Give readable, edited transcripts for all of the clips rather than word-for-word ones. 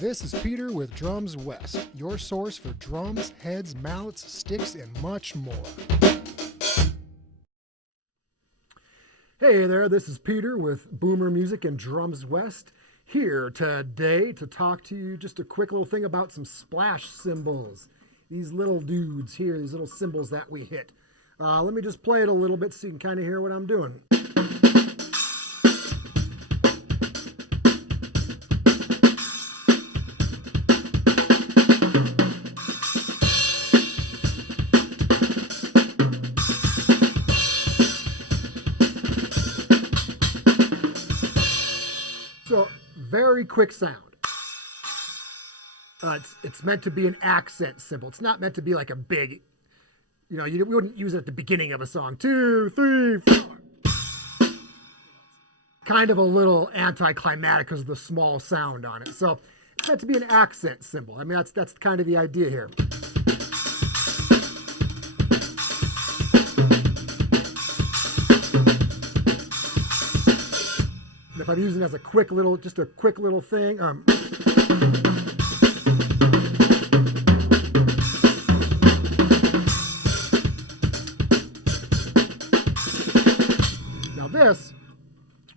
This is Peter with Drums West, your source for drums, heads, mallets, sticks, and much more. Hey there, this is Peter with Boomer Music and Drums West, here today to talk to you just a quick little thing about some splash cymbals. These little dudes here, these little cymbals that we hit. Let me just play it a little bit so you can kind of hear what I'm doing. So, very quick sound. It's meant to be an accent cymbal. It's not meant to be like a big, we wouldn't use it at the beginning of a song. 2, 3, 4. Kind of a little anticlimactic because of the small sound on it. So, it's meant to be an accent cymbal. I mean, that's kind of the idea here. If I'm using it as a quick little thing. Now this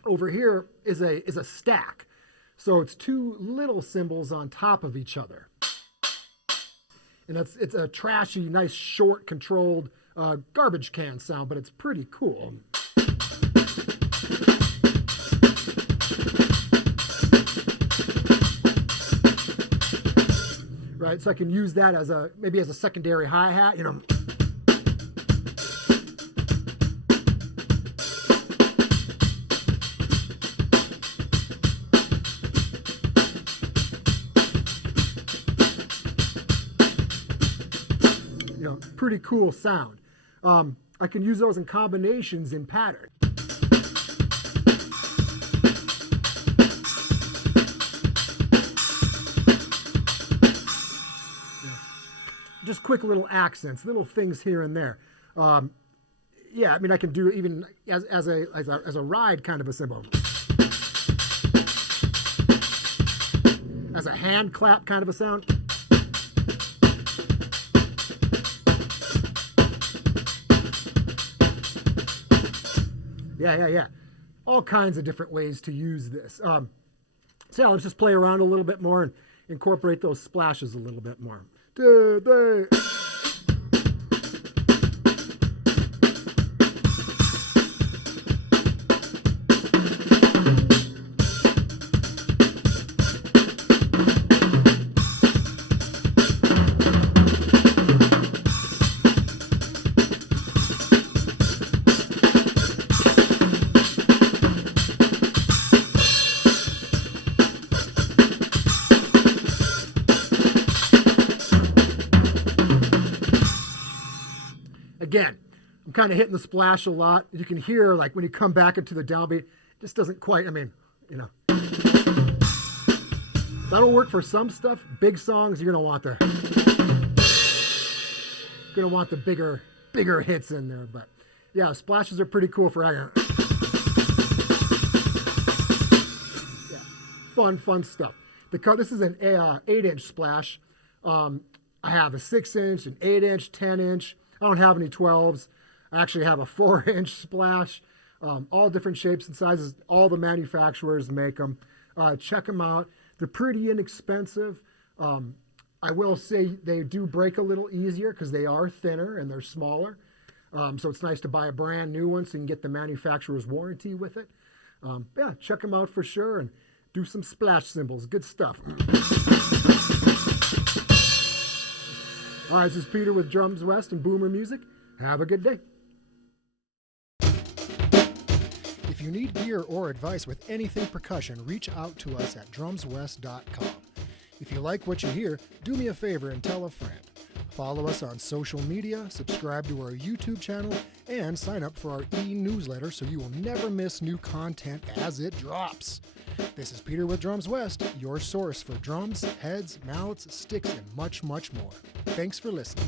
over here is a stack. So it's two little cymbals on top of each other. And it's a trashy, nice, short, controlled garbage can sound, but it's pretty cool. Right, so I can use that as maybe as a secondary hi-hat, pretty cool sound. I can use those in combinations in pattern. Just quick little accents, little things here and there. Yeah, I mean, I can do even as a ride kind of a cymbal. As a hand clap kind of a sound. Yeah. All kinds of different ways to use this. So yeah, let's just play around a little bit more and incorporate those splashes a little bit more. 2, 3. Again, I'm kind of hitting the splash a lot. You can hear, like, when you come back into the downbeat, it just doesn't quite, That'll work for some stuff. Big songs, you're going to want the bigger hits in there. But, yeah, splashes are pretty cool for yeah, fun stuff. This is an 8-inch splash. I have a 6-inch, an 8-inch, 10-inch. I don't have any 12s. I actually have a 4-inch splash, all different shapes and sizes. All the manufacturers make them. Check them out. They're pretty inexpensive. I will say they do break a little easier because they are thinner and they're smaller. So it's nice to buy a brand new one so you can get the manufacturer's warranty with it. Yeah, check them out for sure and do some splash cymbals. Good stuff. All right, this is Peter with Drums West and Boomer Music. Have a good day. If you need gear or advice with anything percussion, reach out to us at drumswest.com. If you like what you hear, do me a favor and tell a friend. Follow us on social media, subscribe to our YouTube channel, and sign up for our e-newsletter so you will never miss new content as it drops. This is Peter with Drums West, your source for drums, heads, mallets, sticks, and much, much more. Thanks for listening.